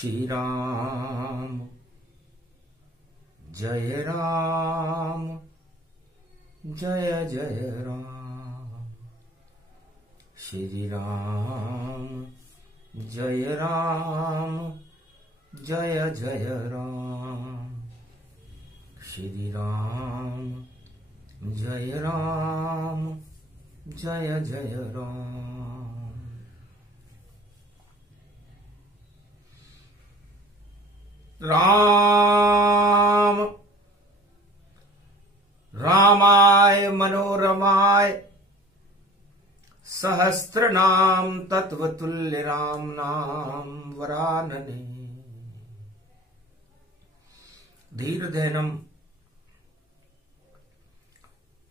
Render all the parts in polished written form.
श्री राम जय राम जय जय राम। श्री राम जय राम जय जय राम। श्री राम जय राम जय जय राम। राम रामाय मनोरमाय सहस्रनाम तत्वतुल्य राम नाम वरानने। धीरधैनम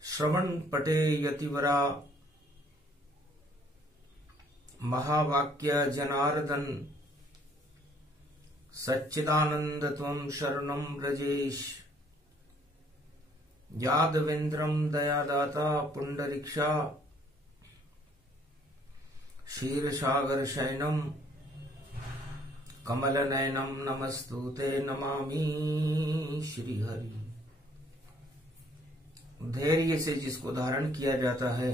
श्रवण पटे यतिवरा महावाक्य जनार्दन सच्चिदानंद त्वं शरणं व्रजेश। यादवेन्द्रं दयादाता पुंडरीक्षा क्षीरसागर शयनम कमलनयनम नमस्तुते नमामि श्रीहरि। धैर्य से जिसको धारण किया जाता है,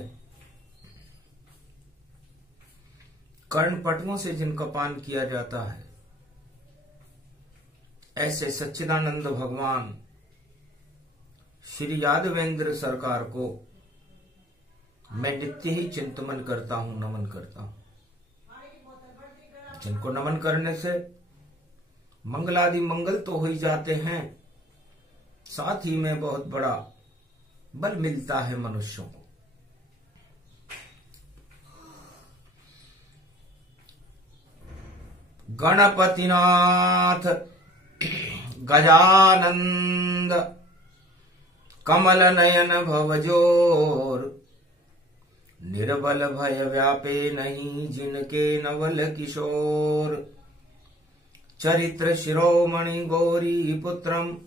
कर्णपटुओं से जिनका पान किया जाता है, ऐसे सच्चिदानंद भगवान श्री यादवेंद्र सरकार को मैं नित्य ही चिंतन करता हूं, नमन करता हूं। जिनको नमन करने से मंगलादि मंगल तो हो ही जाते हैं, साथ ही में बहुत बड़ा बल मिलता है मनुष्यों को। गणपतिनाथ गजानंद कमल नयन भवजोर। निर्बल भय व्यापे नहीं जिनके नवल किशोर। चरित्र शिरोमणि गौरी पुत्रम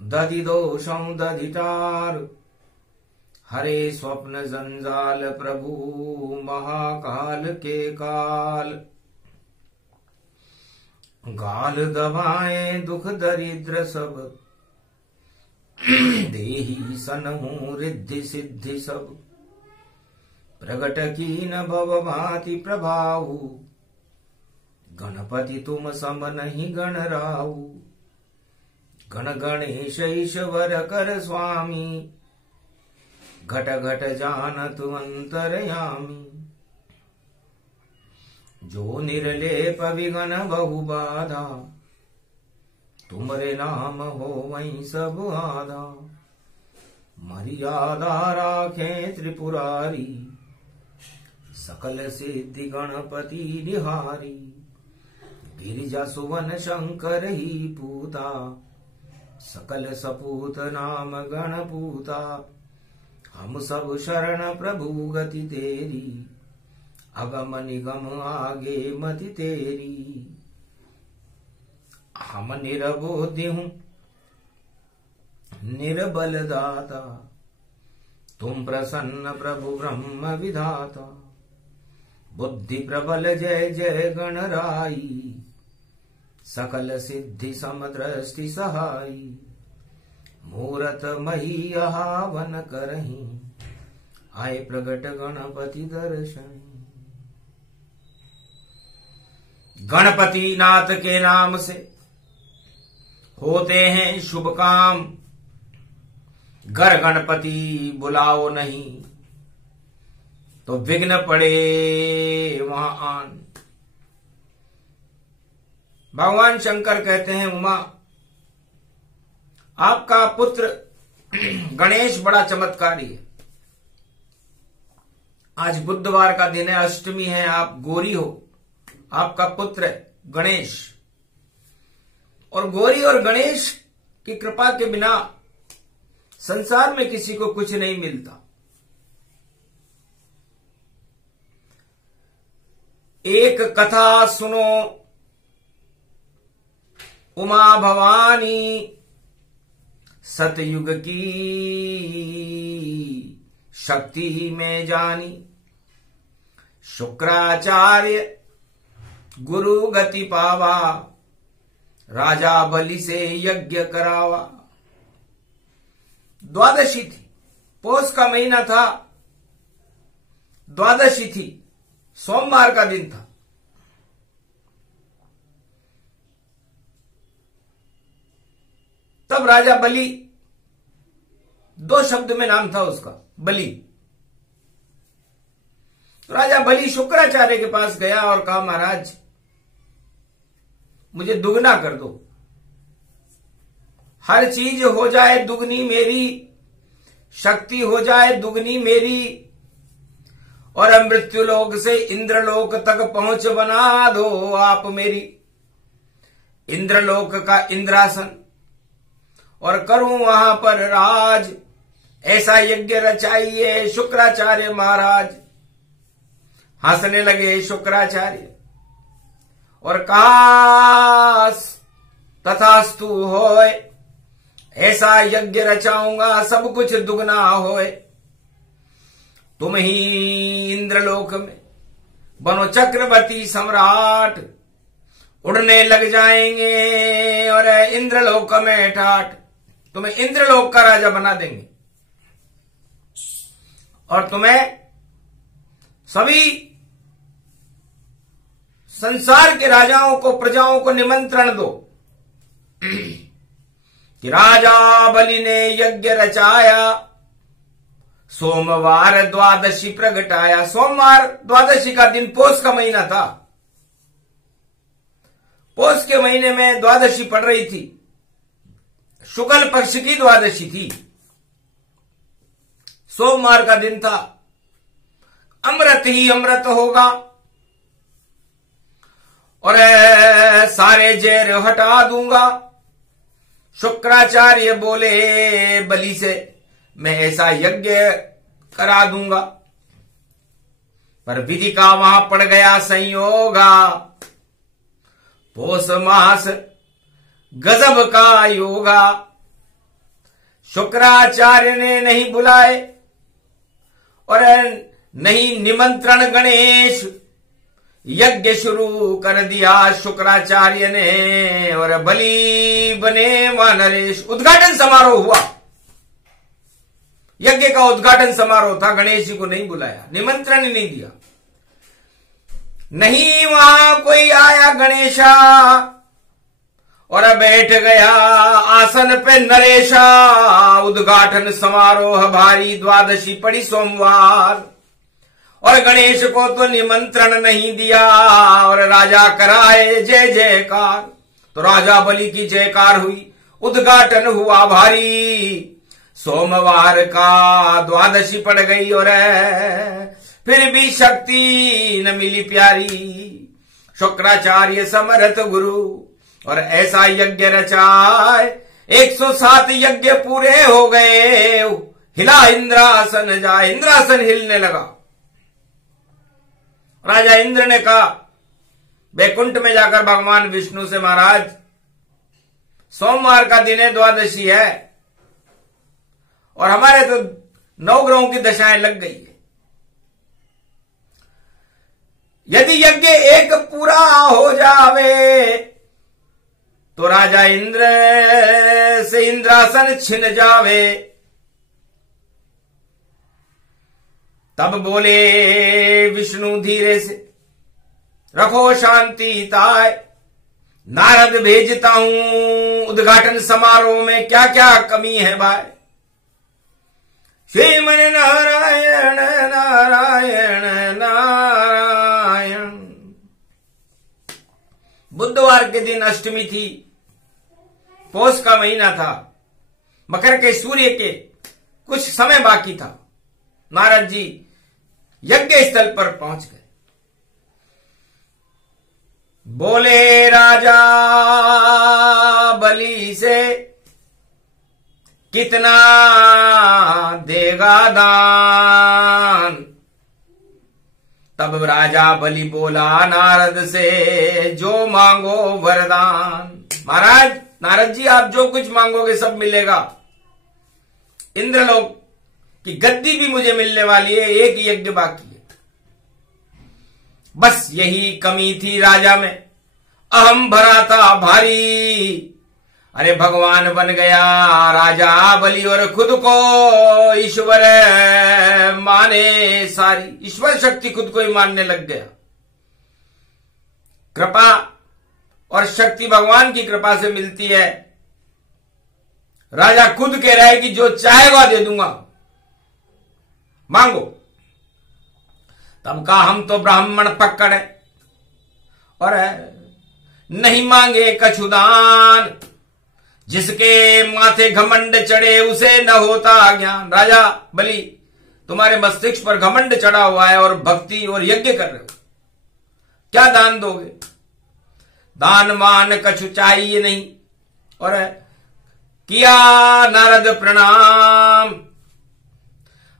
दधि दोषं दधितार। हरे स्वप्न जंजाल प्रभु महाकाल के काल। गाल दबाए दुख दरिद्र सब देही सनहु रिद्धि सिद्धि सब। प्रगट कीन भव भांति प्रभाऊ। गणपति तुम सम नहीं गण राऊ। गण गणेश ईश्वर कर स्वामी। घट घट जानत अंतरयामी। जो निर्लेप विघन बहु बाधा। तुमरे नाम हो वहीं सब आधा। मर्यादा राखे त्रिपुरारी। सकल सिद्धि गणपति निहारी। गिरिजा सुवन शंकर ही पूता। सकल सपूत नाम गणपूता। हम सब शरण प्रभु गति तेरी। अगम निगम आगे मति तेरी। हम निरबोधि हूं निर्बल दाता। तुम प्रसन्न प्रभु ब्रह्म विधाता। बुद्धि प्रबल जय जय गणराई। सकल सिद्धि समदृष्टि सहाई। मूरत मही आवन करही। आए प्रगट गणपति दर्शन। गणपति नाथ के नाम से होते हैं शुभ काम। गर गणपति बुलाओ नहीं तो विघ्न पड़े वहां आन। भगवान शंकर कहते हैं, उमा आपका पुत्र गणेश बड़ा चमत्कारी है। आज बुधवार का दिन है, अष्टमी है, आप गौरी हो। आपका पुत्र गणेश, और गौरी और गणेश की कृपा के बिना संसार में किसी को कुछ नहीं मिलता। एक कथा सुनो उमा भवानी सतयुग की शक्ति में जानी। शुक्राचार्य गुरु गति पावा, राजा बलि से यज्ञ करावा। द्वादशी थी, पौष का महीना था, द्वादशी थी, सोमवार का दिन था। तब राजा बलि, 2 शब्द में नाम था उसका, बलि। तो राजा बलि शुक्राचार्य के पास गया और कहा, महाराज मुझे दुगना कर दो, हर चीज हो जाए दुगनी मेरी, शक्ति हो जाए दुगनी मेरी, और मृत्युलोक से इंद्रलोक तक पहुंच बना दो आप मेरी। इंद्रलोक का इंद्रासन और करूं वहां पर राज, ऐसा यज्ञ रचाइए शुक्राचार्य महाराज। हंसने लगे शुक्राचार्य और कहा, तथास्तु होए, ऐसा यज्ञ रचाऊंगा सब कुछ दुगना होए। तुम ही इंद्रलोक में बनो चक्रवर्ती सम्राट, उड़ने लग जाएंगे और इंद्रलोक में ठाठ, तुम्हें इंद्रलोक का राजा बना देंगे और तुम्हें सभी संसार के राजाओं को, प्रजाओं को निमंत्रण दो कि राजा बलि ने यज्ञ रचाया, सोमवार द्वादशी प्रगटाया। सोमवार द्वादशी का दिन, पौष का महीना था, पौष के महीने में द्वादशी पड़ रही थी, शुक्ल पक्ष की द्वादशी थी, सोमवार का दिन था। अमृत ही अमृत होगा और सारे जहर हटा दूंगा। शुक्राचार्य बोले बलि से, मैं ऐसा यज्ञ करा दूंगा, पर विधि का वहां पड़ गया संयोगा। पौष मास गजब का योगा, शुक्राचार्य ने नहीं बुलाए और नहीं निमंत्रण गणेश, यज्ञ शुरू कर दिया शुक्राचार्य ने और बलि बने वानरेश। उद्घाटन समारोह हुआ, यज्ञ का उद्घाटन समारोह था, गणेश जी को नहीं बुलाया, निमंत्रण ही नहीं दिया। नहीं वहां कोई आया गणेशा और बैठ गया आसन पे नरेशा। उद्घाटन समारोह भारी, द्वादशी पड़ी सोमवार और गणेश को तो निमंत्रण नहीं दिया और राजा कराए जय जयकार। तो राजा बलि की जयकार हुई, उद्घाटन हुआ भारी। सोमवार का द्वादशी पड़ गई और फिर भी शक्ति न मिली प्यारी। शुक्राचार्य समर्थ गुरु और ऐसा यज्ञ रचाए, 107 यज्ञ पूरे हो गए। हिला इंद्रासन जाए, इंद्रासन हिलने लगा। राजा इंद्र ने कहा बैकुंठ में जाकर भगवान विष्णु से, महाराज सोमवार का दिन है, द्वादशी है और हमारे तो 9 ग्रहों की दशाएं लग गई है। यदि यज्ञ एक पूरा हो जावे तो राजा इंद्र से इंद्रासन छिन जावे। तब बोले विष्णु धीरे से, रखो शांति ताय, नारद भेजता हूं उद्घाटन समारोह में, क्या क्या कमी है भाई। श्रीमन नारायण नारायण नारायण। बुधवार के दिन अष्टमी थी, पौष का महीना था, मकर के सूर्य के कुछ समय बाकी था। नारद जी यज्ञ स्थल पर पहुंच गए। बोले राजा बलि से, कितना देगा दान। तब राजा बलि बोला नारद से, जो मांगो वरदान। महाराज, नारद जी आप जो कुछ मांगोगे सब मिलेगा। इंद्रलोक की गद्दी भी मुझे मिलने वाली है, एक यज्ञ बाकी है। बस यही कमी थी राजा में, अहम भरा था भारी। अरे भगवान बन गया राजा बलि और खुद को ईश्वर माने सारी। ईश्वर शक्ति खुद को ही मानने लग गया। कृपा और शक्ति भगवान की कृपा से मिलती है। राजा खुद कह रहा है कि जो चाहेगा दे दूंगा, मांगो। तब कहा हम तो ब्राह्मण पक्कड़ है और नहीं मांगे कछुदान, जिसके माथे घमंड चढ़े उसे न होता ज्ञान। राजा बलि तुम्हारे मस्तिष्क पर घमंड चढ़ा हुआ है और भक्ति और यज्ञ कर रहे हो, क्या दान दोगे? दान मान कछु चाहिए नहीं। और किया नारद प्रणाम।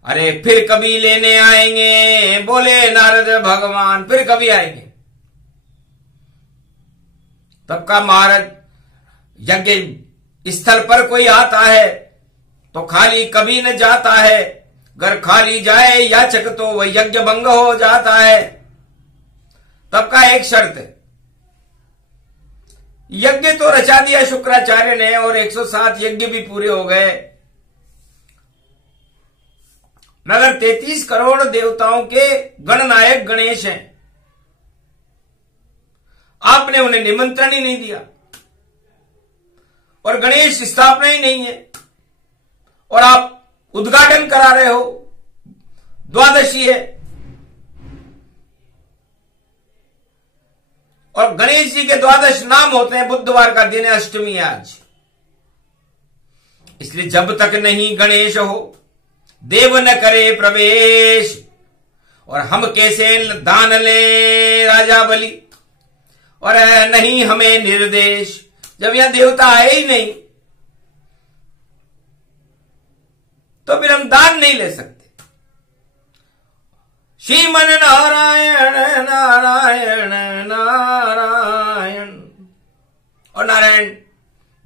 अरे फिर कभी लेने आएंगे, बोले नारद भगवान, फिर कभी आएंगे। तब का महाराज यज्ञ स्थल पर कोई आता है तो खाली कभी न जाता है, अगर खाली जाए याचक तो वह यज्ञ भंग हो जाता है। तब का एक शर्त है, यज्ञ तो रचा दिया शुक्राचार्य ने और 107 यज्ञ भी पूरे हो गए, मगर 33 करोड़ देवताओं के गणनायक गणेश हैं, आपने उन्हें निमंत्रण ही नहीं दिया और गणेश स्थापना ही नहीं है और आप उद्घाटन करा रहे हो। द्वादशी है और गणेश जी के द्वादश नाम होते हैं, बुधवार का दिन है, अष्टमी है आज। इसलिए जब तक नहीं गणेश हो देव न करे प्रवेश। और हम कैसे दान ले राजा बलि, और नहीं हमें निर्देश, जब यहां देवता आए ही नहीं तो फिर हम दान नहीं ले सकते। श्रीमन नारायण नारायण नारायण। और नारायण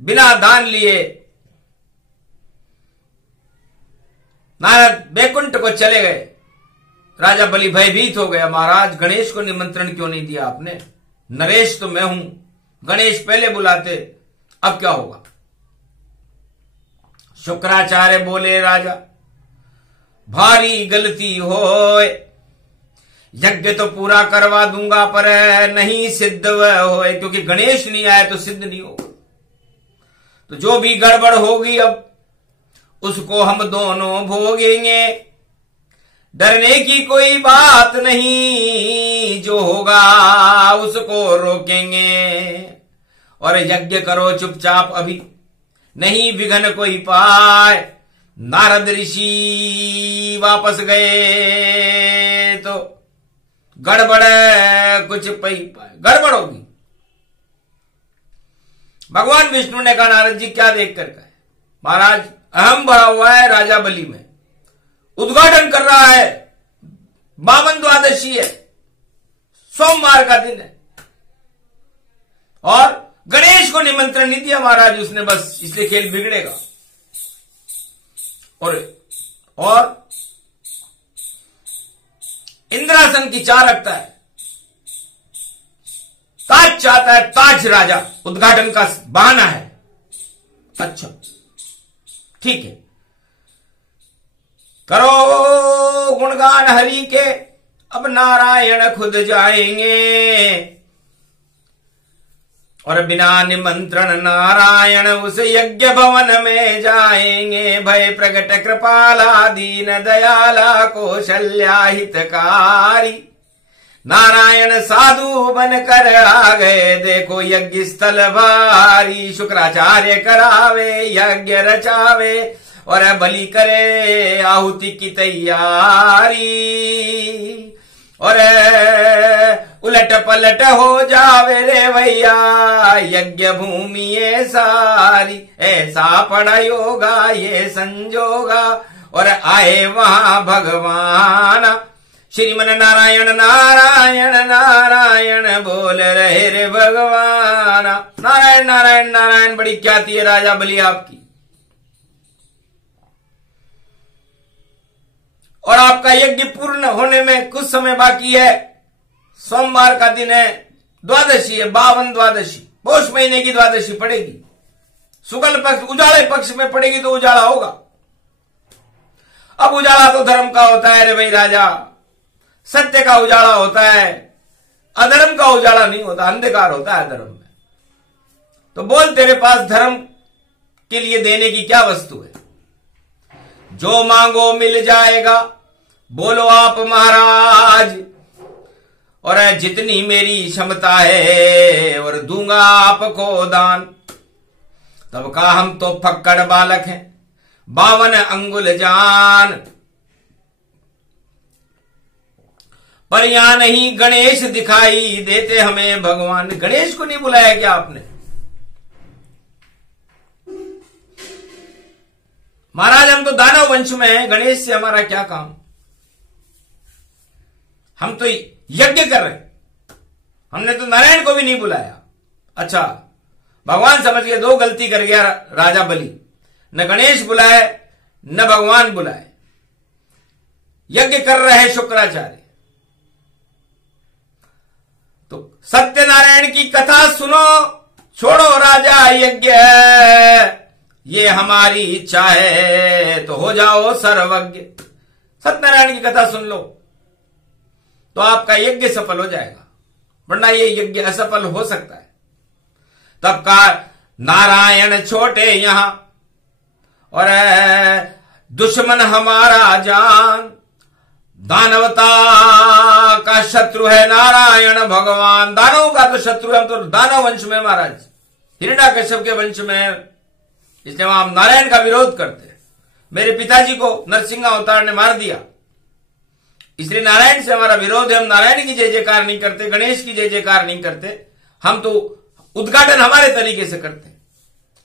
बिना दान लिए नारद बैकुंठ को चले गए। राजा बलि भयभीत हो गया, महाराज गणेश को निमंत्रण क्यों नहीं दिया आपने? नरेश तो मैं हूं, गणेश पहले बुलाते, अब क्या होगा? शुक्राचार्य बोले राजा भारी गलती होए, यज्ञ तो पूरा करवा दूंगा पर नहीं सिद्ध होए, क्योंकि गणेश नहीं आया तो सिद्ध नहीं होगा। तो जो भी गड़बड़ होगी अब उसको हम दोनों भोगेंगे, डरने की कोई बात नहीं, जो होगा उसको रोकेंगे। और यज्ञ करो चुपचाप अभी, नहीं विघ्न कोई पाए। नारद ऋषि वापस गए तो गड़बड़ कुछ पाए, गड़बड़ होगी। भगवान विष्णु ने कहा नारद जी क्या देख कर कहे? महाराज अहम भरा हुआ है राजा बलि में, उद्घाटन कर रहा है, 52 द्वादशी है, सोमवार का दिन है और गणेश को निमंत्रण नहीं दिया महाराज उसने, बस इसलिए खेल बिगड़ेगा। और इंद्रासन की चाह रखता है, ताज चाहता है, ताज राजा उद्घाटन का बहाना है। अच्छा ठीक है, करो गुणगान हरि के, अब नारायण खुद जाएंगे। और बिना निमंत्रण नारायण उस यज्ञ भवन में जाएंगे। भय प्रगट कृपाला दीन दयाला कौशल्या हितकारी, नारायण साधु बनकर आ गए, देखो यज्ञ स्थल भारी। शुक्राचार्य करावे यज्ञ रचावे और बलि करे आहुति की तैयारी। और उलट पलट हो जावे रे भैया यज्ञ भूमि ये सारी, ऐसा पड़ा योगा ये संजोगा। और आए वहां भगवान श्रीमन नारायण नारायण नारायण बोल रहे रे भगवान। नारायण नारायण नारायण, बड़ी ख्याति है राजा बलि आपकी। और आपका यज्ञ पूर्ण होने में कुछ समय बाकी है, सोमवार का दिन है, द्वादशी है, 52 द्वादशी, पौष महीने की द्वादशी पड़ेगी, शुक्ल पक्ष उजाले पक्ष में पड़ेगी तो उजाला होगा। अब उजाला तो धर्म का होता है रे भाई राजा, सत्य का उजाला होता है, अधर्म का उजाला नहीं होता, अंधकार होता है धर्म में। तो बोल तेरे पास धर्म के लिए देने की क्या वस्तु है? जो मांगो मिल जाएगा, बोलो आप महाराज, और जितनी मेरी क्षमता है और दूंगा आपको दान। तब कहा हम तो फक्कड़ बालक हैं, 52 अंगुल जान, पर यहां नहीं गणेश दिखाई देते हमें भगवान। गणेश को नहीं बुलाया क्या आपने? महाराज हम तो दानव वंश में हैं, गणेश से हमारा क्या काम? हम तो यज्ञ कर रहे हैं, हमने तो नारायण को भी नहीं बुलाया। अच्छा, भगवान समझ गए दो गलती कर गया राजा बलि, न गणेश बुलाए न भगवान बुलाए, यज्ञ कर रहे हैं शुक्राचार्य। तो सत्यनारायण की कथा सुनो, छोड़ो राजा यज्ञ, ये हमारी इच्छा है तो हो जाओ सर्वज्ञ। सत्यनारायण की कथा सुन लो तो आपका यज्ञ सफल हो जाएगा, वरना ये यज्ञ असफल हो सकता है। तब का नारायण छोटे यहां और दुश्मन हमारा जान, दानवता का शत्रु है नारायण भगवान। दानवों का तो शत्रु है, हम तो दानव वंश में महाराज, हिरण्यकश्यप के वंश में, इसलिए हम नारायण का विरोध करते हैं। मेरे पिताजी को नरसिंह अवतार ने मार दिया, इसलिए नारायण से हमारा विरोध है। हम नारायण की जय जयकार नहीं करते, गणेश की जय जयकार नहीं करते, हम तो उद्घाटन हमारे तरीके से करते हैं।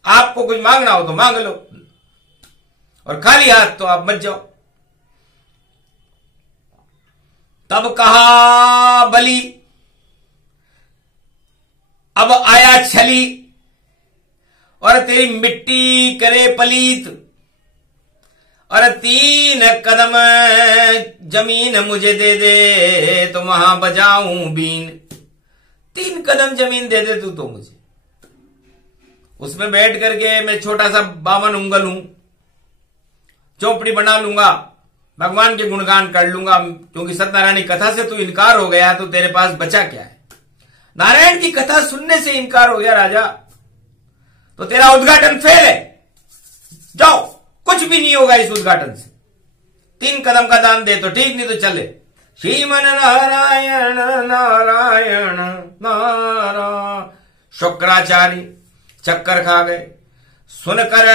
आपको कुछ मांगना हो तो मांग लो, और खाली हाथ तो आप मत जाओ। तब कहा बलि, अब आया छली और तेरी मिट्टी करे पलीत, और 3 कदम जमीन मुझे दे दे तो वहां बजाऊं बीन। 3 कदम जमीन दे दे तू तो मुझे, उसमें बैठ करके मैं छोटा सा 52 उंगल हूं, चौपड़ी बना लूंगा, भगवान के गुणगान कर लूंगा। क्योंकि सत्यनारायण की कथा से तू इनकार हो गया तो तेरे पास बचा क्या है? नारायण की कथा सुनने से इनकार हो गया राजा, तो तेरा उद्घाटन फेल है, जाओ, कुछ भी नहीं होगा इस उद्घाटन से। 3 कदम का दान दे तो ठीक, नहीं तो चले। श्रीमन नारायण नारायण नारायण। शुक्राचार्य चक्कर खा गए सुनकर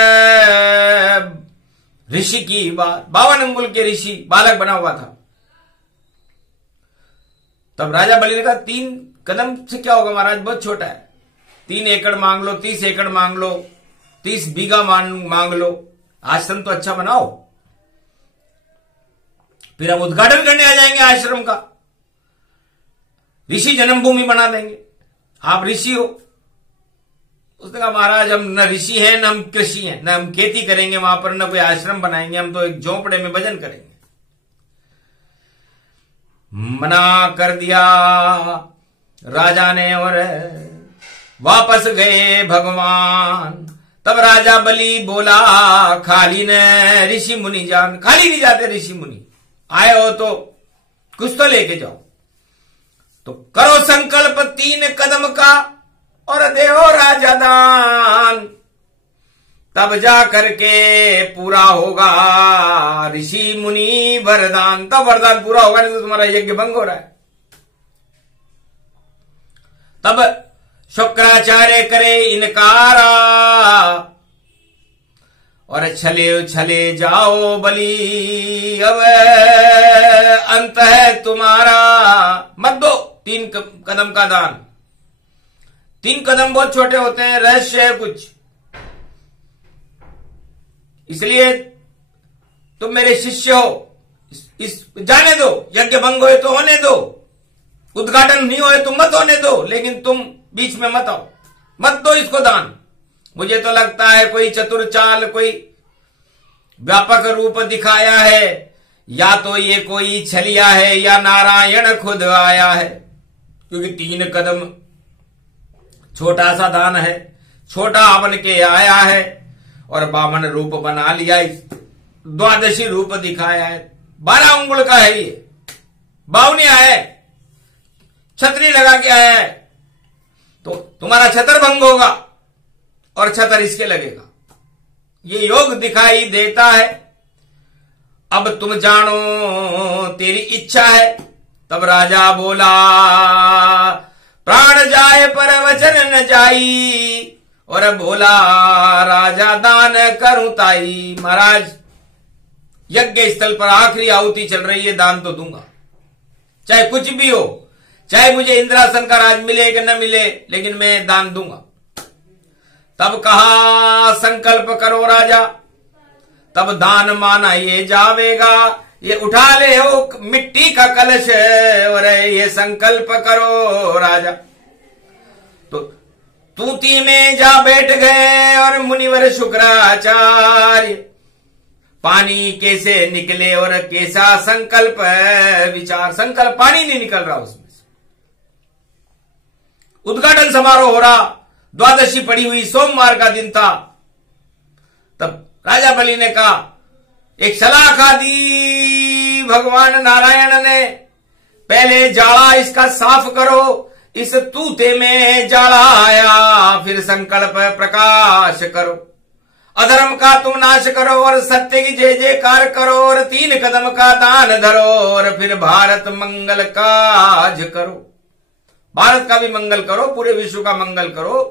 ऋषि की बात। 52 अंगुल के ऋषि, बालक बना हुआ था। तब राजा बलि ने कहा 3 कदम से क्या होगा महाराज, बहुत छोटा है, 3 एकड़ मांग लो, 30 एकड़ मांग लो, 30 बीघा मांग लो, आश्रम तो अच्छा बनाओ, फिर हम उद्घाटन करने आ जाएंगे आश्रम का, ऋषि जन्मभूमि बना देंगे, आप ऋषि हो। उसने कहा महाराज हम न ऋषि हैं न हम कृषि हैं, न हम खेती करेंगे वहां पर, न कोई आश्रम बनाएंगे, हम तो एक झोंपड़े में भजन करेंगे। मना कर दिया राजा ने और वापस गए भगवान। तब राजा बलि बोला खाली न ऋषि मुनि जान। खाली नहीं जाते ऋषि मुनि, आए हो तो कुछ तो लेके जाओ। तो करो संकल्प 3 कदम का और देहो राजा दान, तब जा करके पूरा होगा ऋषि मुनि वरदान। तब वरदान पूरा होगा, नहीं तो तुम्हारा यज्ञ भंग हो रहा है। तब शुक्राचार्य करे इनकारा और छले जाओ बलि, अब अंत है तुम्हारा, मत दो 3 कदम का दान। 3 कदम बहुत छोटे होते हैं, रहस्य है कुछ, इसलिए तुम मेरे शिष्य हो, इस जाने दो, यज्ञ भंग होए तो होने दो, उद्घाटन नहीं होए तो मत होने दो, लेकिन तुम बीच में मत आओ, मत दो इसको दान। मुझे तो लगता है कोई चतुर चाल, कोई व्यापक रूप दिखाया है, या तो ये कोई छलिया है या नारायण खुद आया है। क्योंकि 3 कदम छोटा सा दान है, छोटा बन के आया है और 52 रूप बना लिया, 12 रूप दिखाया है। 12 अंगुल का है ये, 52 है, छतरी लगा के आया है, तो तुम्हारा छतर भंग होगा और छतर इसके लगेगा। ये योग दिखाई देता है। अब तुम जानो तेरी इच्छा है। तब राजा बोला, प्राण जाए पर वचन न जाई, और बोला राजा दान करूं ताई। महाराज, यज्ञ स्थल पर आखिरी आहुति चल रही है, दान तो दूंगा, चाहे कुछ भी हो, चाहे मुझे इंद्रासन का राज मिले कि न मिले, लेकिन मैं दान दूंगा। तब कहा संकल्प करो राजा, तब दान माना ये जावेगा। ये उठा ले हो मिट्टी का कलश और ये संकल्प करो राजा। तो तूती में जा बैठ गए और मुनिवर शुक्राचार्य, पानी कैसे निकले और कैसा संकल्प विचार। संकल्प, पानी नहीं निकल रहा उसमें से। उद्घाटन समारोह हो रहा, 12 पड़ी हुई, सोमवार का दिन था। तब राजा बलि ने कहा, एक सलाखा दी भगवान नारायण ने, पहले जाड़ा इसका साफ करो, इस तूते में जाड़ा आया, फिर संकल्प प्रकाश करो। अधर्म का तुम नाश करो और सत्य की जय जयकार करो, और 3 कदम का दान धरो, और फिर भारत मंगल काज करो। भारत का भी मंगल करो, पूरे विश्व का मंगल करो।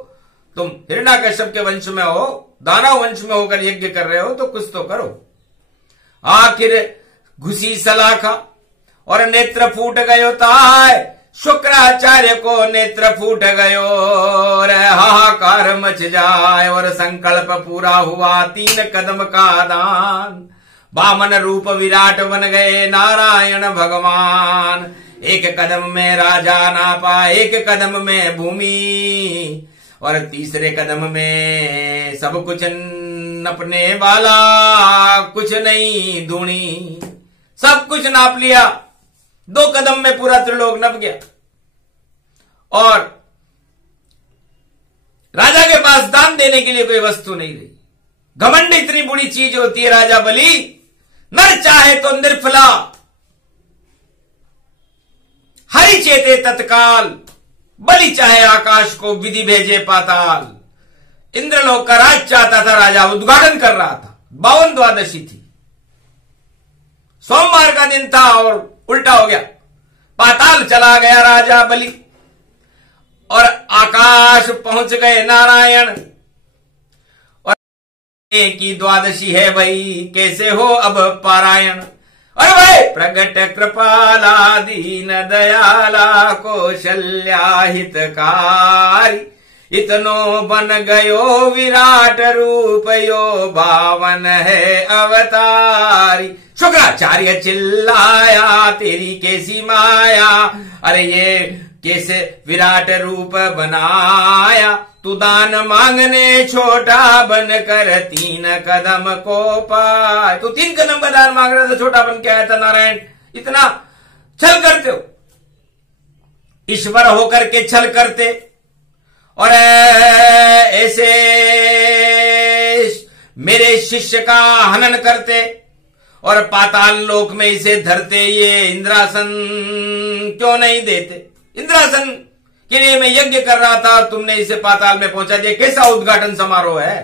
तुम हिरण्याकश्यप के वंश में हो, दानव वंश में होकर यज्ञ कर रहे हो, तो कुछ तो करो। आखिर घुसी सलाखा और नेत्र फूट गयो ताय, शुक्राचार्य को नेत्र फूट गयो और हाहाकार मच जाए, और संकल्प पूरा हुआ। 3 कदम का दान, 52 रूप विराट बन गए नारायण भगवान। 1 कदम में राजा नापा, 1 कदम में भूमि, और 3रे कदम में सब कुछ नपने वाला, कुछ नहीं दूनी, सब कुछ नाप लिया। 2 कदम में पूरा त्रिलोक नप गया। और राजा के पास दान देने के लिए कोई वस्तु नहीं रही। घमंड इतनी बुरी चीज होती है राजा बलि, नर चाहे तो निर्फला, हरि चेते तत्काल, बलि चाहे आकाश को विधि भेजे पाताल। इंद्रलोक का राज चाहता था राजा, उद्घाटन कर रहा था। 52 द्वादशी थी, सोमवार का दिन था और उल्टा हो गया। पाताल चला गया राजा बलि और आकाश पहुंच गए नारायण। और की द्वादशी है भाई, कैसे हो अब पारायण। अरे भाई, प्रगट कृपाला दीन दयाला कौशल्या हितकारी, इतनो बन गयो विराट रूप यो 52 है अवतारी। शुक्राचार्य चिल्लाया, तेरी कैसी माया, अरे ये कैसे विराट रूप बनाया। तू दान मांगने छोटा बनकर 3 कदम को पाए। तू 3 कदम का दान मांग रहा था, छोटा बन के आया था नारायण। इतना छल करते हो, ईश्वर होकर के छल करते, और ऐसे मेरे शिष्य का हनन करते और पाताल लोक में इसे धरते। ये इंद्रासन क्यों नहीं देते? इंद्रासन के लिए मैं यज्ञ कर रहा था और तुमने इसे पाताल में पहुंचा दिया। कैसा उद्घाटन समारोह है?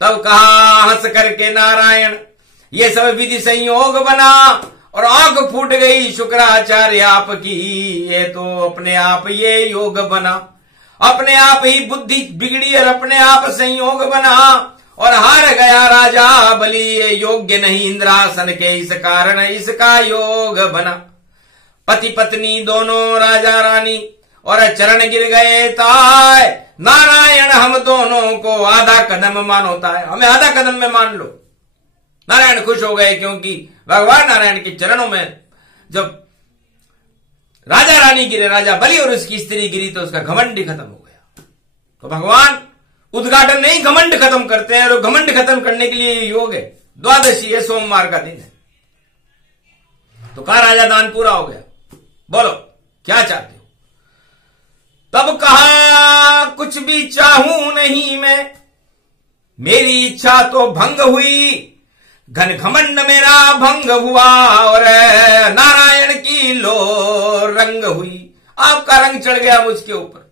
तब कहा हंस करके नारायण, ये सब विधि संयोग बना और आंख फूट गई शुक्राचार्य आपकी। ये तो अपने आप ये योग बना, अपने आप ही बुद्धि बिगड़ी और अपने आप संयोग बना और हार गया राजा बलि। ये योग्य नहीं इंद्रासन के, इस कारण इसका योग बना। पति पत्नी दोनों राजा रानी और चरण गिर गए ताय। नारायण हम दोनों को आधा कदम मानो ताय, हमें आधा कदम में मान लो। नारायण खुश हो गए क्योंकि भगवान नारायण के चरणों में जब राजा रानी गिरे, राजा बलि और उसकी स्त्री गिरी, तो उसका घमंड ही खत्म हो गया। तो भगवान उद्घाटन नहीं, घमंड खत्म करते हैं, और घमंड खत्म करने के लिए योग है। द्वादशी है, सोमवार का दिन है। तो कहा राजा दान पूरा हो गया, बोलो क्या चाहते हो? भी चाहूं नहीं मैं, मेरी इच्छा तो भंग हुई, घन घमंड मेरा भंग हुआ और नारायण की लो रंग हुई। आपका रंग चढ़ गया मुझके ऊपर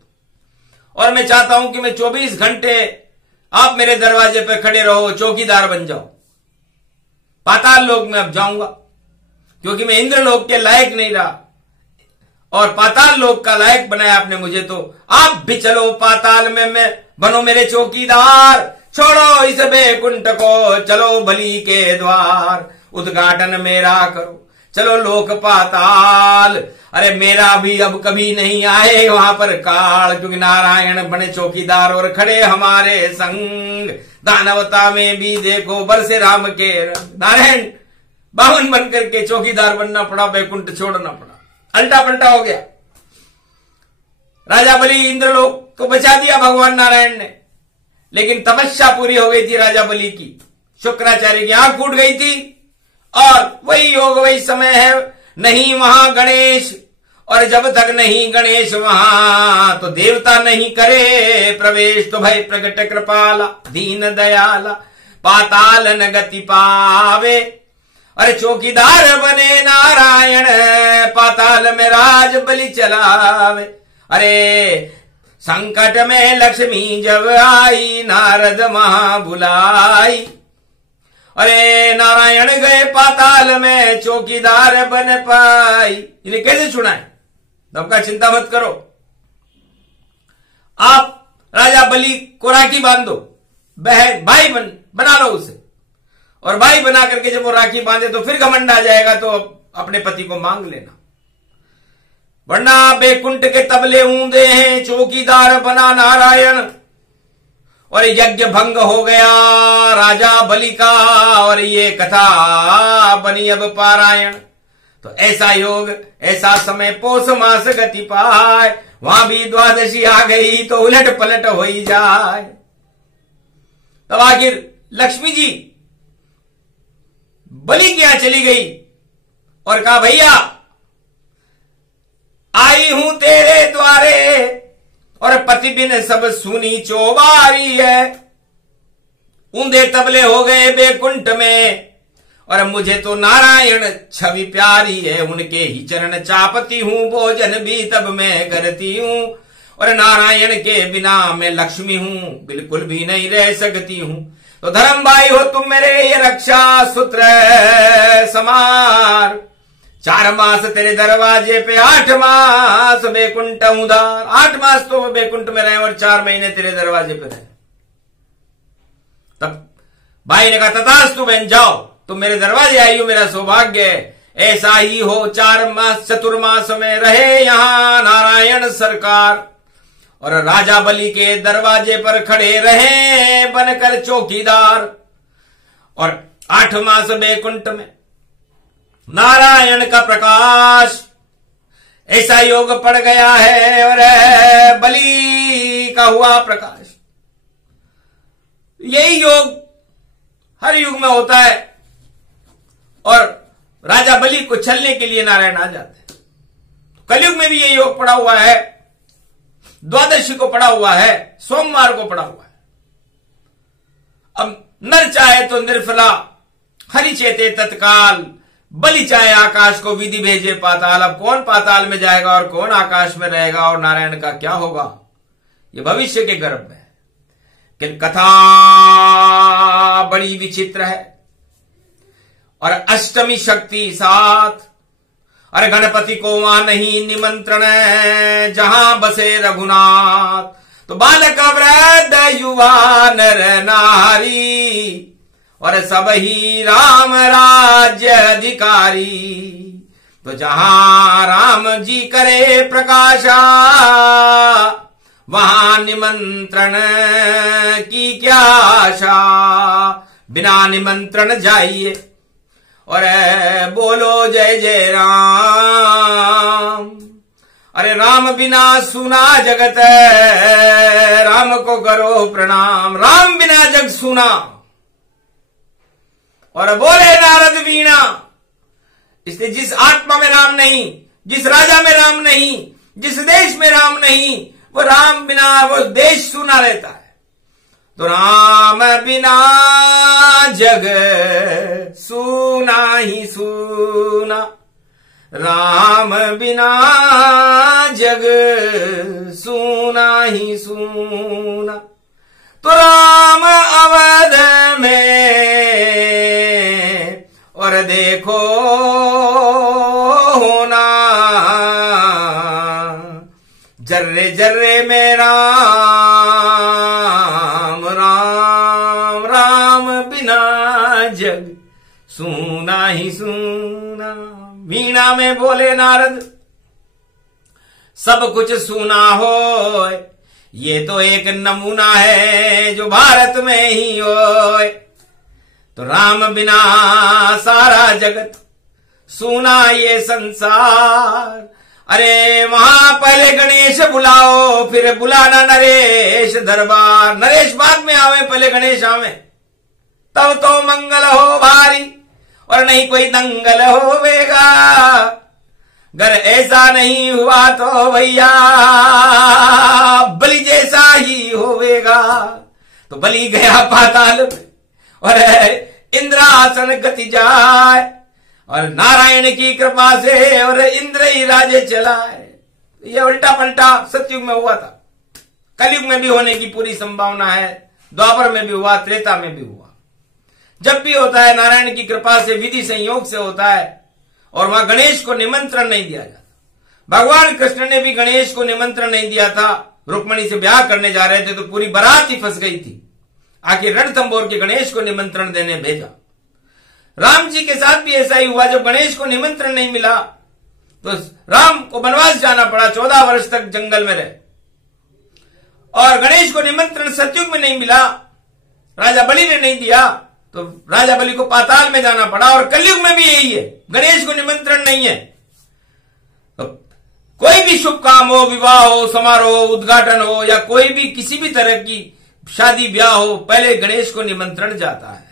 और मैं चाहता हूं कि मैं 24 घंटे आप मेरे दरवाजे पे खड़े रहो, चौकीदार बन जाओ। पाताल लोक में अब जाऊंगा क्योंकि मैं इंद्रलोक के लायक नहीं रहा और पाताल लोक का लायक बनाया आपने मुझे, तो आप भी चलो पाताल में, मैं बनो मेरे चौकीदार। छोड़ो इस बैकुंठ को, चलो बलि के द्वार, उद्घाटन मेरा करो, चलो लोक पाताल। अरे मेरा भी अब कभी नहीं आए वहां पर काल, क्योंकि नारायण बने चौकीदार और खड़े हमारे संग। दानवता में भी देखो बरसे राम के रंग। नारायण बावन बनकर के चौकीदार बनना पड़ा, बैकुंठ छोड़ना पड़ा, अल्टा पलटा हो गया। राजा बलि इंद्रलोक को बचा दिया भगवान नारायण ने, लेकिन तपस्या पूरी हो गई थी राजा बलि की। शुक्राचार्य की आंख फूट गई थी और वही योग वही समय है। नहीं वहां गणेश, और जब तक नहीं गणेश वहां तो देवता नहीं करे प्रवेश। तो भय प्रगट कृपाला दीन दयाला, पाताल न गति पावे। अरे चौकीदार बने नारायण, पाताल में राज बलि चलावे। अरे संकट में लक्ष्मी जब आई, नारद महा बुलाई। अरे नारायण गए पाताल में, चौकीदार बन पाई। इन्हें कैसे छुड़ाएं? तब का चिंता मत करो, आप राजा बलि को राखी बांध दो, बहन भाई बना लो उसे, और भाई बना करके जब वो राखी बांधे तो फिर घमंड आ जाएगा, तो अपने पति को मांग लेना। वरना बैकुंठ के तबले ऊंदे हैं, चौकीदार बना नारायण और यज्ञ भंग हो गया राजा बलि का, और ये कथा बनी अब पारायण। तो ऐसा योग ऐसा समय पौष मास गति पाए, वहां भी द्वादशी आ गई तो उलट पलट हो ही जाए। तब आखिर लक्ष्मी जी बलि के यहां चली गई और कहा भैया आई हूं तेरे द्वारे, और पति बिन सब सुनी चौबारी है। ऊंधे तबले हो गए बैकुंठ में, और मुझे तो नारायण छवि प्यारी है, उनके ही चरण चापती हूं, भोजन भी तब मैं करती हूं। और नारायण के बिना मैं लक्ष्मी हूं, बिल्कुल भी नहीं रह सकती हूं। तो धर्म भाई हो तुम मेरे ये रक्षा सूत्र समार। 4 मास तेरे दरवाजे पे, 8 मास बैकुंठ उधार। 8 मास तो वो बैकुंठ में रहे और 4 महीने तेरे दरवाजे पे रहे। तब भाई ने कहा तथास्तु बहन जाओ, तुम मेरे दरवाजे आई हो, मेरा सौभाग्य है। ऐसा ही हो 4 मास चतुर्मास में रहे यहां नारायण सरकार, और राजा बलि के दरवाजे पर खड़े रहे बनकर चौकीदार। और 8 मास बैकुंठ में नारायण का प्रकाश, ऐसा योग पड़ गया है और बलि का हुआ प्रकाश। यही योग हर युग में होता है, और राजा बलि को छलने के लिए नारायण आ जाते हैं। कलयुग में भी ये योग पड़ा हुआ है, द्वादशी को पड़ा हुआ है, सोमवार को पड़ा हुआ है। अब नर चाहे तो निर्फला, हरि चेते तत्काल, बलि चाहे आकाश को विधि भेजे पाताल। अब कौन पाताल में जाएगा और कौन आकाश में रहेगा, और नारायण का क्या होगा, ये भविष्य के गर्भ में है। कि कथा बड़ी विचित्र है, और अष्टमी शक्ति 7, और गणपति को वहां नहीं निमंत्रण है जहां बसे रघुनाथ। तो बालक वृद्ध युवा नर नारी, और सब ही राम राज्य अधिकारी। तो जहां राम जी करे प्रकाशा, वहां निमंत्रण की क्या आशा। बिना निमंत्रण जाइए और बोलो जय जय राम। अरे राम बिना सुना जगत, राम को करो प्रणाम। राम बिना जग सुना, और बोले नारद वीणा। इसलिए जिस आत्मा में राम नहीं, जिस राजा में राम नहीं, जिस देश में राम नहीं, वो राम बिना वो देश सुना रहता है। तो राम बिना जग सुना ही सुना, राम बिना जग सुना ही सुना। तो राम अवध में और देखो होना, जर्रे जर्रे में राम राम राम बिना जग सुना ही सुना। वीणा में बोले नारद सब कुछ सुना हो, ये तो एक नमूना है जो भारत में ही हो। तो राम बिना सारा जगत सुना ये संसार। अरे वहां पहले गणेश बुलाओ, फिर बुलाना नरेश दरबार। नरेश बाद में आवे, पहले गणेश आवे, तब तो मंगल हो भारी और नहीं कोई दंगल होवेगा। अगर ऐसा नहीं हुआ तो भैया बलि जैसा ही होवेगा। तो बलि गया पाताल में और इंद्रासन गति जाए, और नारायण की कृपा से और इंद्र ही राजे चलाए। ये उल्टा पलटा सतयुग में हुआ था, कलयुग में भी होने की पूरी संभावना है, द्वापर में भी हुआ, त्रेता में भी हुआ। जब भी होता है नारायण की कृपा से, विधि संयोग से होता है, और वहां गणेश को निमंत्रण नहीं दिया जाता। भगवान कृष्ण ने भी गणेश को निमंत्रण नहीं दिया था। रुक्मणी से ब्याह करने जा रहे थे तो पूरी बारात ही फंस गई थी। आखिर रणथंभौर के गणेश को निमंत्रण देने भेजा। राम जी के साथ भी ऐसा ही हुआ। जब गणेश को निमंत्रण नहीं मिला तो राम को वनवास जाना पड़ा, 14 वर्ष तक जंगल में रहे। और गणेश को निमंत्रण सतयुग में नहीं मिला, राजा बलि ने नहीं दिया, तो राजा बलि को पाताल में जाना पड़ा। और कलयुग में भी यही है, गणेश को निमंत्रण नहीं है। तो कोई भी शुभ काम हो, विवाह हो, समारोह, उद्घाटन हो, या कोई भी किसी भी तरह की शादी ब्याह हो, पहले गणेश को निमंत्रण जाता है।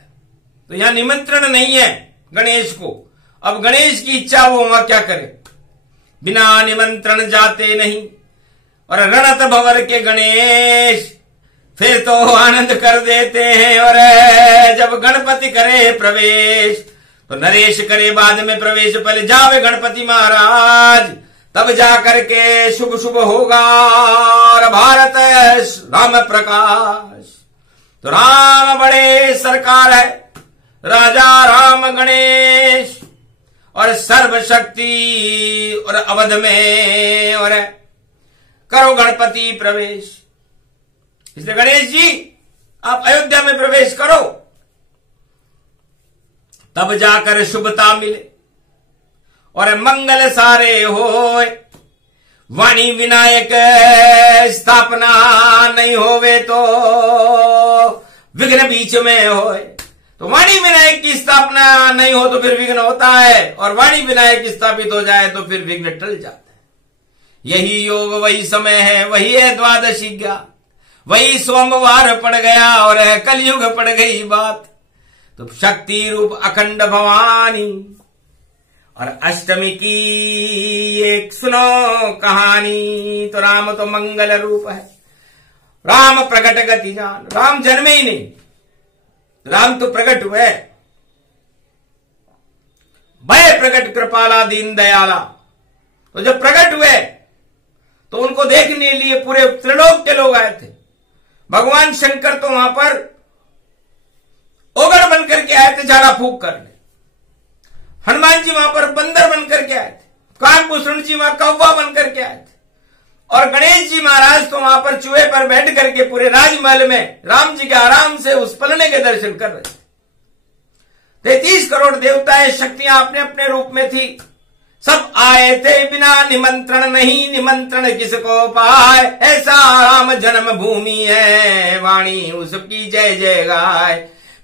तो यहां निमंत्रण नहीं है गणेश को। अब गणेश की इच्छा, वो वहां क्या करे, बिना निमंत्रण जाते नहीं। और रणत भंवर के गणेश फिर तो आनंद कर देते हैं। और जब गणपति करे प्रवेश तो नरेश करे बाद में प्रवेश। पहले जावे गणपति महाराज, तब जाकर के शुभ शुभ होगा और भारत राम प्रकाश। तो राम बड़े सरकार है, राजा राम गणेश, और सर्वशक्ति और अवध में और करो गणपति प्रवेश। इसलिए गणेश जी आप अयोध्या में प्रवेश करो, तब जाकर शुभता मिले और मंगल सारे होए। वाणी विनायक स्थापना नहीं होवे तो विघ्न बीच में होए। तो वाणी विनायक की स्थापना नहीं हो तो फिर विघ्न होता है, और वाणी विनायक स्थापित हो जाए तो फिर विघ्न टल जाता है। यही योग, वही समय है, वही है द्वादशी ज्ञान, वही सोमवार पड़ गया और कलयुग पड़ गई बात। तो शक्ति रूप अखंड भवानी और अष्टमी की एक सुनो कहानी। तो राम तो मंगल रूप है, राम प्रकट गति जान। राम जन्मे ही नहीं, राम तो प्रकट हुए। भय प्रकट कृपाला दीन दयाला। तो जब प्रकट हुए तो उनको देखने के लिए पूरे त्रिलोक के लोग आए थे। भगवान शंकर तो वहां पर ओगड़ बनकर के आए थे झाड़ा फूक करने। हनुमान जी वहां पर बंदर बनकर के आए थे। काकभूषण जी वहां कौवा बनकर के आए थे। और गणेश जी महाराज तो वहां पर चूहे पर बैठ करके पूरे राजमहल में राम जी के आराम से उस पलने के दर्शन कर रहे थे। 33 करोड़ देवताएं, शक्तियां अपने अपने रूप में थी। सब आए थे बिना निमंत्रण, नहीं निमंत्रण किसको पाए। ऐसा राम जन्म भूमि है, वाणी उसकी जय जय गाय।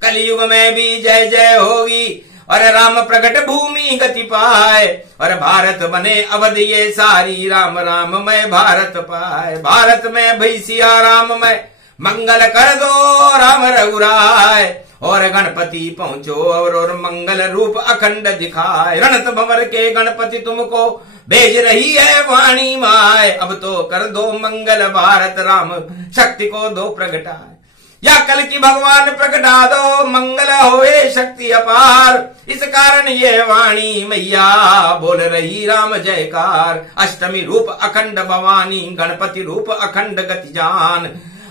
कलयुग में भी जय जय होगी और राम प्रकट भूमि गति पाए। और भारत बने अवध ये सारी, राम राम में भारत पाए। भारत में भैसिया राम में मंगल कर दो राम रघुराय। और गणपति पहुंचो और मंगल रूप अखंड दिखाए। रणत भंवर के गणपति तुमको भेज रही है वाणी माय, अब तो कर दो मंगल भारत, राम शक्ति को दो प्रगटाए। या कल की भगवान प्रगटा दो, मंगल होए शक्ति अपार, इस कारण ये वाणी मैया बोल रही राम जयकार। अष्टमी रूप अखंड भवानी, गणपति रूप अखंड गति जान,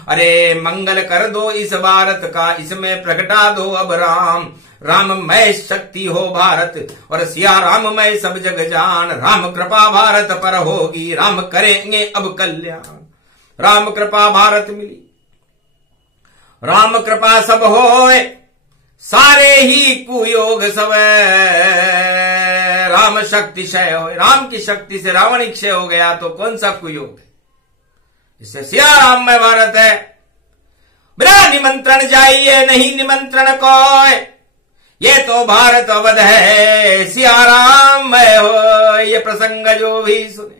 अरे मंगल कर दो इस भारत का, इसमें प्रगटा दो अब राम। राममय शक्ति हो भारत, और सिया राममय सब जग जान। राम कृपा भारत पर होगी, राम करेंगे अब कल्याण। राम कृपा भारत मिली, राम कृपा सब होए, सारे ही कुयोग सब, राम शक्ति क्षय हो। राम की शक्ति से रावण क्षय हो गया तो कौन सा कुयोग है? इससे सिया राममय भारत है। बिना निमंत्रण जाइए नहीं निमंत्रण कोय, ये तो भारत अवध है, सिया राममय हो। ये प्रसंग जो भी सुने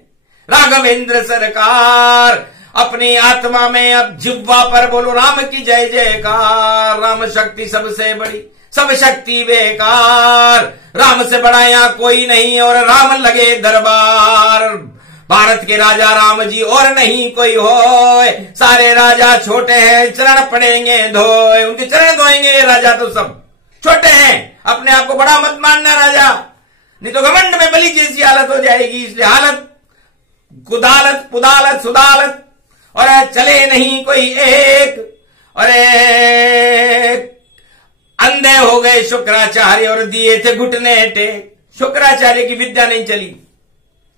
राघवेंद्र सरकार, अपनी आत्मा में अब जिह्वा पर बोलो राम की जय जयकार। राम शक्ति सबसे बड़ी, सब शक्ति बेकार, राम से बड़ा यहाँ कोई नहीं, और राम लगे दरबार। भारत के राजा राम जी और नहीं कोई होए, सारे राजा छोटे हैं, चरण पड़ेंगे धोए, उनके चरण धोएंगे ये राजा तो सब छोटे हैं। अपने आप को बड़ा मत मानना राजा, नहीं तो घमंड में बलि जैसी हालत हो जाएगी। इसलिए हालत कुदालत पुदालत सुदालत, और चले नहीं कोई एक, और अंधे हो गए शुक्राचार्य और दिए थे घुटने टेक। शुक्राचार्य की विद्या नहीं चली,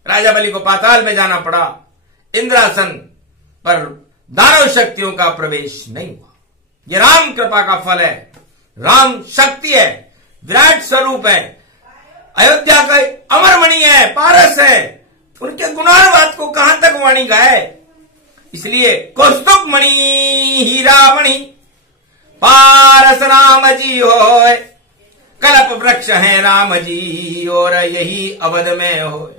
राजा बलि को पाताल में जाना पड़ा। इंद्रासन पर दानव शक्तियों का प्रवेश नहीं हुआ। ये राम कृपा का फल है, राम शक्ति है, विराट स्वरूप है, अयोध्या का अमरमणि है, पारस है। उनके गुणानुवाद को कहां तक वाणी गाए। इसलिए कौस्तुभ मणि हीरा मणि पारस राम जी होए, कल्प वृक्ष है राम जी और यही अवध में होए।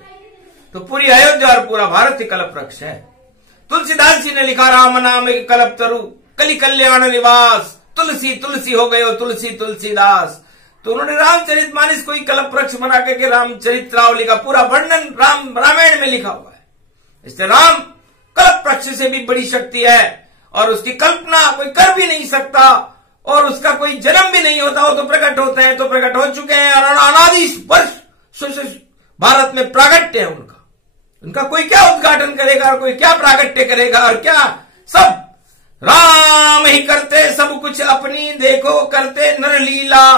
तो पूरी अयोध्या और पूरा भारत ही कल्प वृक्ष है। तुलसीदास जी ने लिखा राम नाम के कल्प तरु, कलि कल्याण निवास, तुलसी तुलसी हो गए तुलसी तुलसीदास। तो उन्होंने रामचरितमानस को ही कल्प वृक्ष बना के रामचरित्राव लिखा, पूरा वर्णन रामायण में लिखा हुआ है। इससे राम कल्प वृक्ष से भी बड़ी शक्ति है, और उसकी कल्पना कोई कर भी नहीं सकता, और उसका कोई जन्म भी नहीं होता। वो तो प्रकट होते हैं, तो प्रकट हो चुके हैं, और अनादि वर्ष भारत में प्रागट्य है उनका। उनका कोई क्या उद्घाटन करेगा और कोई क्या प्रागट्य करेगा, और क्या सब राम ही करते सब कुछ अपनी, देखो करते नर लीला।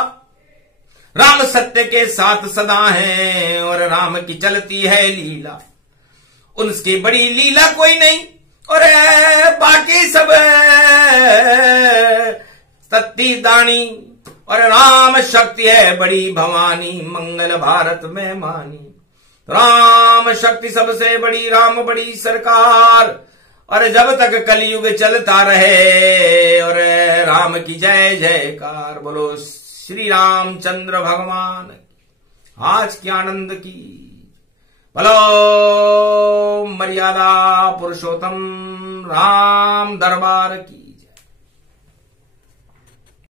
राम सत्य के साथ सदा है, और राम की चलती है लीला, उनकी बड़ी लीला कोई नहीं, और बाकी सब सत्ती दानी। और राम शक्ति है बड़ी भवानी, मंगल भारत में मानी। राम शक्ति सबसे बड़ी, राम बड़ी सरकार, और जब तक कलयुग चलता रहे, और राम की जय जयकार। बोलो श्री रामचंद्र भगवान आज की आनंद की, बोलो मर्यादा पुरुषोत्तम राम दरबार की।